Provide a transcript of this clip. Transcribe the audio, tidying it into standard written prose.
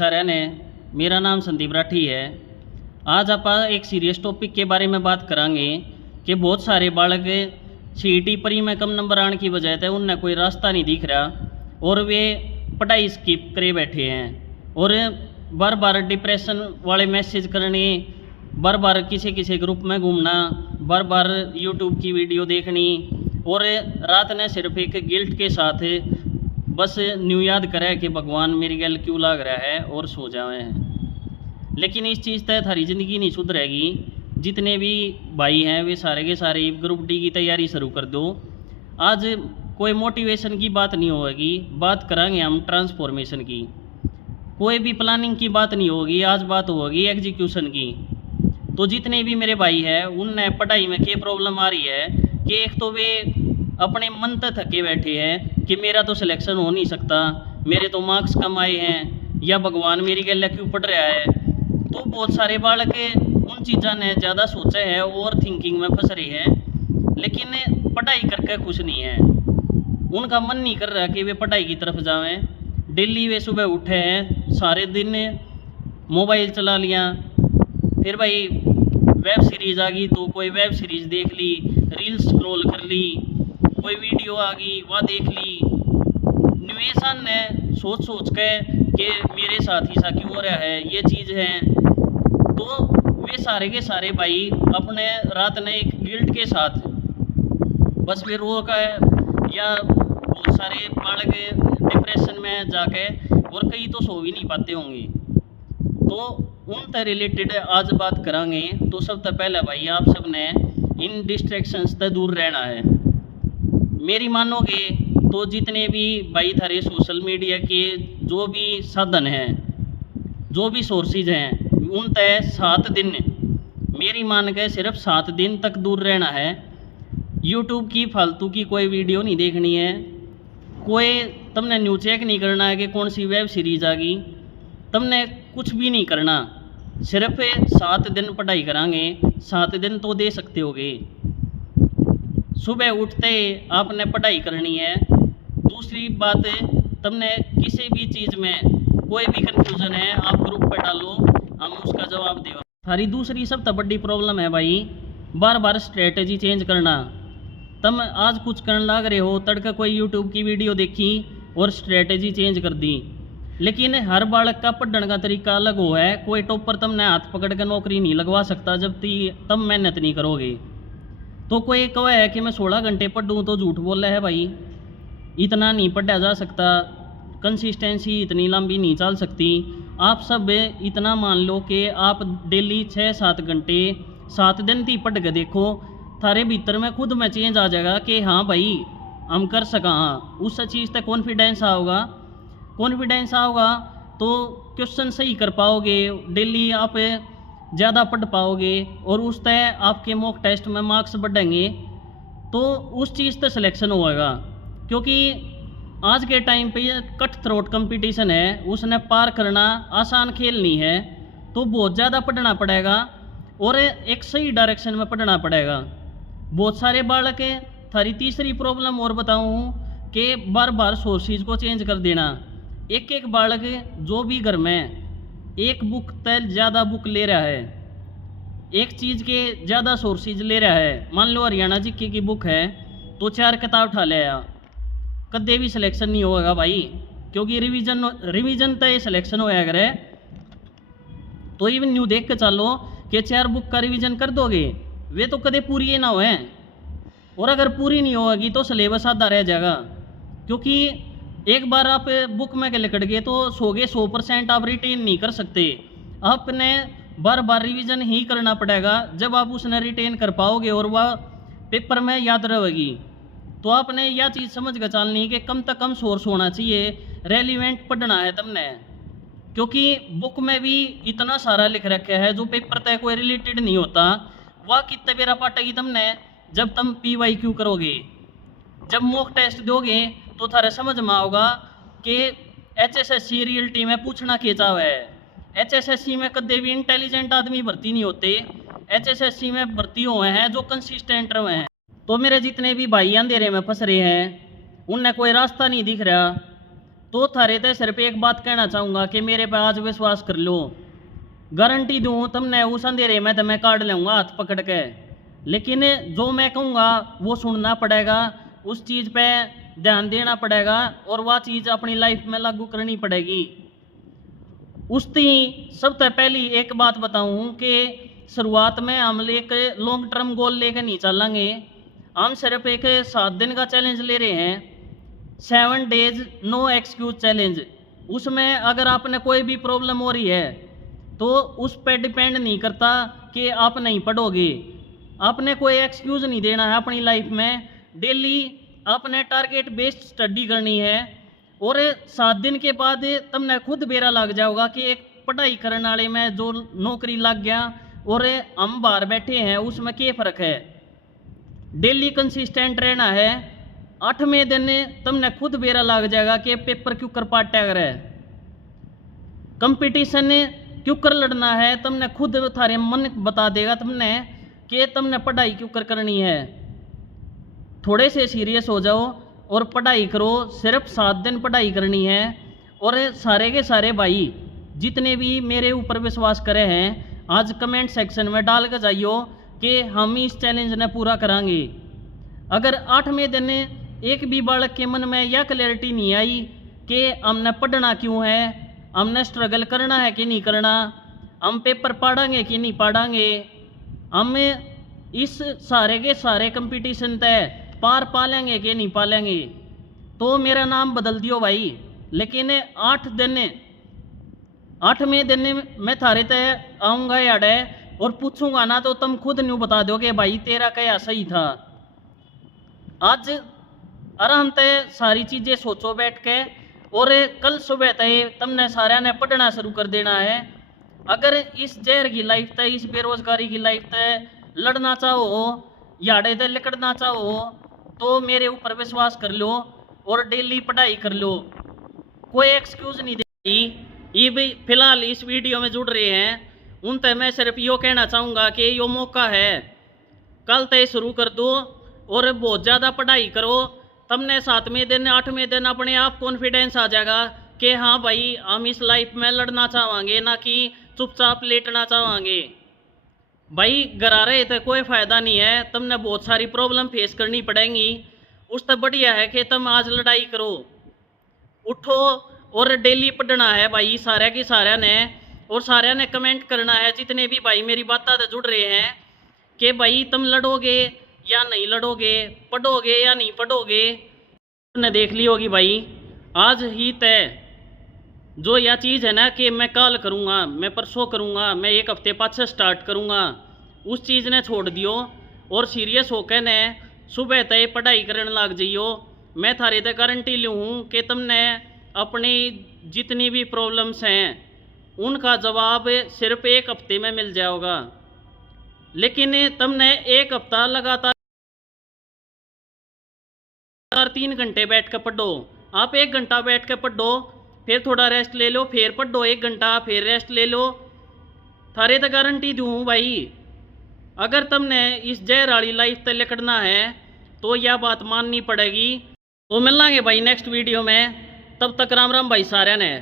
सारे ने। मेरा नाम संदीप राठी है। आज आप एक सीरियस टॉपिक के बारे में बात करांगे कि बहुत सारे बालक सीईटी परी में कम नंबर आने की वजह से उन्हें कोई रास्ता नहीं दिख रहा और वे पढ़ाई स्किप करे बैठे हैं और बार बार डिप्रेशन वाले मैसेज करने, बार बार किसी किसी ग्रुप में घूमना, बार बार यूट्यूब की वीडियो देखनी और रात ने सिर्फ एक गिल्ट के साथ बस न्यू याद करे कि भगवान मेरी गल क्यों लाग रहा है और सो जाए। लेकिन इस चीज़ तहत हमारी ज़िंदगी नहीं सुधरेगी। जितने भी भाई हैं वे सारे के सारे ग्रुप डी की तैयारी शुरू कर दो। आज कोई मोटिवेशन की बात नहीं होगी, बात करांगे हम ट्रांसफॉर्मेशन की। कोई भी प्लानिंग की बात नहीं होगी, आज बात होगी एग्जीक्यूशन की। तो जितने भी मेरे भाई हैं उनने पढ़ाई में क्या प्रॉब्लम आ रही है कि एक तो वे अपने मन तक थके बैठे हैं कि मेरा तो सिलेक्शन हो नहीं सकता, मेरे तो मार्क्स कम आए हैं, या भगवान मेरी गल क्यों पढ़ रहा है। तो बहुत सारे बालक उन चीज़ों ने ज़्यादा सोचा है, ओवर थिंकिंग में फंस रहे हैं, लेकिन पढ़ाई करके खुश नहीं है। उनका मन नहीं कर रहा कि वे पढ़ाई की तरफ जाएं। डेली वे सुबह उठे हैं, सारे दिन मोबाइल चला लिया, फिर भाई वेब सीरीज़ आ गई तो कोई वेब सीरीज़ देख ली, रील्स स्क्रॉल कर ली, कोई वीडियो आ गई वह देख ली। निवेशन ने सोच सोच के कि मेरे साथ ही सा क्यों हो रहा है, ये चीज़ है। तो वे सारे के सारे भाई अपने रात ने एक गिल्ट के साथ बस वे रो का है, या बहुत सारे बालक डिप्रेशन में जाके और कई तो सो भी नहीं पाते होंगे। तो उनसे रिलेटेड आज बात करांगे। तो सबसे पहले भाई आप सब ने इन डिस्ट्रैक्शंस से दूर रहना है। मेरी मानोगे तो जितने भी भाई थारे सोशल मीडिया के जो भी साधन हैं, जो भी सोर्सेज हैं, उन तय 7 दिन, मेरी मान के सिर्फ 7 दिन तक दूर रहना है। यूट्यूब की फालतू की कोई वीडियो नहीं देखनी है, कोई तुमने न्यू चेक नहीं करना है कि कौन सी वेब सीरीज़ आ गई, तुमने कुछ भी नहीं करना। सिर्फ 7 दिन पढ़ाई करांगे, 7 दिन तो दे सकते होगे। सुबह उठते आपने पढ़ाई करनी है। दूसरी बात, तुमने किसी भी चीज़ में कोई भी कंफ्यूजन है आप ग्रुप पे डालो, हम उसका जवाब देंगे। सारी दूसरी सबसे बड़ी प्रॉब्लम है भाई बार बार स्ट्रेटजी चेंज करना। तुम आज कुछ करने लग रहे हो, तड़का कोई यूट्यूब की वीडियो देखी और स्ट्रेटजी चेंज कर दी। लेकिन हर बालक का पढ़ने का तरीका अलग हो है। कोई टॉपर तुमने हाथ पकड़ के नौकरी नहीं लगवा सकता जब तुम मेहनत नहीं करोगे। तो कोई कहे है कि मैं 16 घंटे पढ़ूँ तो झूठ बोल रहा है भाई। इतना नहीं पढ़ा जा सकता, कंसिस्टेंसी इतनी लंबी नहीं चल सकती। आप सब इतना मान लो कि आप डेली 6-7 घंटे 7 दिन ही पढ़ के देखो, थारे भीतर में खुद में चेंज आ जाएगा कि हाँ भाई हम कर सका। हाँ, उस चीज़ तक कॉन्फिडेंस आओगा तो क्वेश्चन सही कर पाओगे, डेली आप ज़्यादा पढ़ पाओगे और उस तय आपके मॉक टेस्ट में मार्क्स बढ़ेंगे तो उस चीज़ से सिलेक्शन होगा। क्योंकि आज के टाइम पे ये कट थ्रोट कंपटीशन है, उसने पार करना आसान खेल नहीं है। तो बहुत ज़्यादा पढ़ना पड़ेगा और एक सही डायरेक्शन में पढ़ना पड़ेगा। बहुत सारे बालक थारी तीसरी प्रॉब्लम और बताऊँ कि बार बार सोर्सेज को चेंज कर देना। एक बालक जो भी घर में एक बुक तक ज़्यादा बुक ले रहा है, एक चीज़ के ज़्यादा सोर्सेज ले रहा है, मान लो हरियाणा जीके की बुक है तो 4 किताब उठा ले आया, कदे भी सिलेक्शन नहीं होगा भाई। क्योंकि रिवीजन तो ये सिलेक्शन होया करे। तो इवन न्यू देख के चलो कि 4 बुक का रिवीजन कर दोगे, वे तो कदे पूरी ना होए, और अगर पूरी नहीं होगी तो सिलेबस आधा रह जाएगा। क्योंकि एक बार आप बुक में लिखट गए तो 100% आप रिटेन नहीं कर सकते। आपने बार बार रिवीजन ही करना पड़ेगा, जब आप उसने रिटेन कर पाओगे और वह पेपर में याद रहेगी। तो आपने यह चीज़ समझ कर चलनी कि कम से कम सोर्स होना चाहिए, रेलिवेंट पढ़ना है तुमने। क्योंकि बुक में भी इतना सारा लिख रखा है जो पेपर तक कोई रिलेटेड नहीं होता। वह कितने बेरा पाटेगी तुमने जब तुम PYQ करोगे, जब मॉक टेस्ट दोगे तो थारे समझ में आओगा कि HSSC रियलिटी में पूछना क्या चाहे है। HSSC में कदे भी इंटेलिजेंट आदमी भर्ती नहीं होते, HSSC में भर्ती हुए हैं जो कंसिस्टेंट रहे हैं। तो मेरे जितने भी भाई अंधेरे में फंस रहे हैं, उनने कोई रास्ता नहीं दिख रहा, तो थारे ते सिर्फ एक बात कहना चाहूँगा कि मेरे पे आज विश्वास कर लो। गारंटी दूँ तुमने उस अंधेरे में तो मैं काट लूँगा हाथ पकड़ के, लेकिन जो मैं कहूँगा वो सुनना पड़ेगा, उस चीज़ पे ध्यान देना पड़ेगा और वह चीज़ अपनी लाइफ में लागू करनी पड़ेगी। उसकी सबसे पहली एक बात बताऊँ कि शुरुआत में हम एक लॉन्ग टर्म गोल लेकर नहीं चलेंगे। हम सिर्फ एक 7 दिन का चैलेंज ले रहे हैं, 7 डेज नो एक्सक्यूज चैलेंज। उसमें अगर आपने कोई भी प्रॉब्लम हो रही है तो उस पर डिपेंड नहीं करता कि आप नहीं पढ़ोगे। आपने कोई एक्सक्यूज़ नहीं देना है अपनी लाइफ में। डेली आपने टारगेट बेस्ड स्टडी करनी है और 7 दिन के बाद तुमने खुद बेरा लग जाओगा कि एक पढ़ाई करने वाले में जो नौकरी लग गया और हम बाहर बैठे हैं उसमें क्या फ़र्क है। डेली कंसिस्टेंट रहना है। 8वें दिन तुमने खुद बेरा लग जाएगा कि पेपर क्यों कर पाटा कर है, कंपटीशन क्यों कर लड़ना है। तुमने खुद थारे मन बता देगा तुमने कि तुमने पढ़ाई क्यों कर करनी है। थोड़े से सीरियस हो जाओ और पढ़ाई करो। सिर्फ 7 दिन पढ़ाई करनी है। और सारे के सारे भाई जितने भी मेरे ऊपर विश्वास करे हैं आज कमेंट सेक्शन में डाल कर जाइयो कि हम इस चैलेंज ने पूरा करांगे। अगर 8वें दिन एक भी बालक के मन में यह क्लैरिटी नहीं आई कि हमने पढ़ना क्यों है, हमने स्ट्रगल करना है कि नहीं करना, हम पेपर पढ़ेंगे कि नहीं पढ़ेंगे, हम इस सारे के सारे कंपटीशन तय पार पालेंगे कि नहीं पालेंगे, तो मेरा नाम बदल दियो भाई। लेकिन 8वें दिन मैं थारे तय आऊँगा याडे और पूछूंगा ना तो तुम खुद न्यू बता दोगे भाई तेरा क्या सही था। आज आराम से सारी चीज़ें सोचो बैठ के और कल सुबह तक तुमने सारा ने पढ़ना शुरू कर देना है। अगर इस जहर की लाइफ तक, इस बेरोजगारी की लाइफ तक लड़ना चाहो, याड़े तक लिकड़ना चाहो तो मेरे ऊपर विश्वास कर लो और डेली पढ़ाई कर लो। कोई एक्सक्यूज़ नहीं देगी। ये भी फिलहाल इस वीडियो में जुड़ रहे हैं उन तक मैं सिर्फ यो कहना चाहूँगा कि यो मौका है, कल तय शुरू कर दो और बहुत ज़्यादा पढ़ाई करो। तुमने 7वें दिन 8वें दिन अपने आप कॉन्फिडेंस आ जाएगा कि हाँ भाई हम इस लाइफ में लड़ना चाहेंगे, ना कि चुपचाप लेटना चाहेंगे। भाई घरा रहे तो कोई फ़ायदा नहीं है, तुमने बहुत सारी प्रॉब्लम फेस करनी पड़ेंगी। उससे बढ़िया है कि तुम आज लड़ाई करो, उठो और डेली पढ़ना है भाई सारे की सारे ने। और सारे ने कमेंट करना है जितने भी भाई मेरी बातों से जुड़ रहे हैं कि भाई तुम लड़ोगे या नहीं लड़ोगे, पढ़ोगे या नहीं पढ़ोगे। तुमने देख ली होगी भाई आज ही तय जो यह चीज़ है ना कि मैं कल करूँगा, मैं परसों करूँगा, मैं एक हफ्ते पाछे स्टार्ट करूँगा, उस चीज़ ने छोड़ दियो और सीरियस होकर ने सुबह तय पढ़ाई करने लग जाइयो। मैं थारे तक गारंटी लूँ कि तुमने अपनी जितनी भी प्रॉब्लम्स हैं उनका जवाब सिर्फ एक हफ्ते में मिल जाएगा। लेकिन तुमने एक हफ्ता लगातार 3 घंटे बैठ कर पढ़ो। आप 1 घंटा बैठ कर पढ़ो, फिर थोड़ा रेस्ट ले लो, फिर पढ़ो 1 घंटा, फिर रेस्ट ले लो। थारे तो गारंटी दूँ भाई अगर तुमने इस जहर वाली लाइफ तक लिकड़ना है तो यह बात माननी पड़ेगी। तो मिलेंगे भाई नेक्स्ट वीडियो में, तब तक राम राम भाई सारे ने।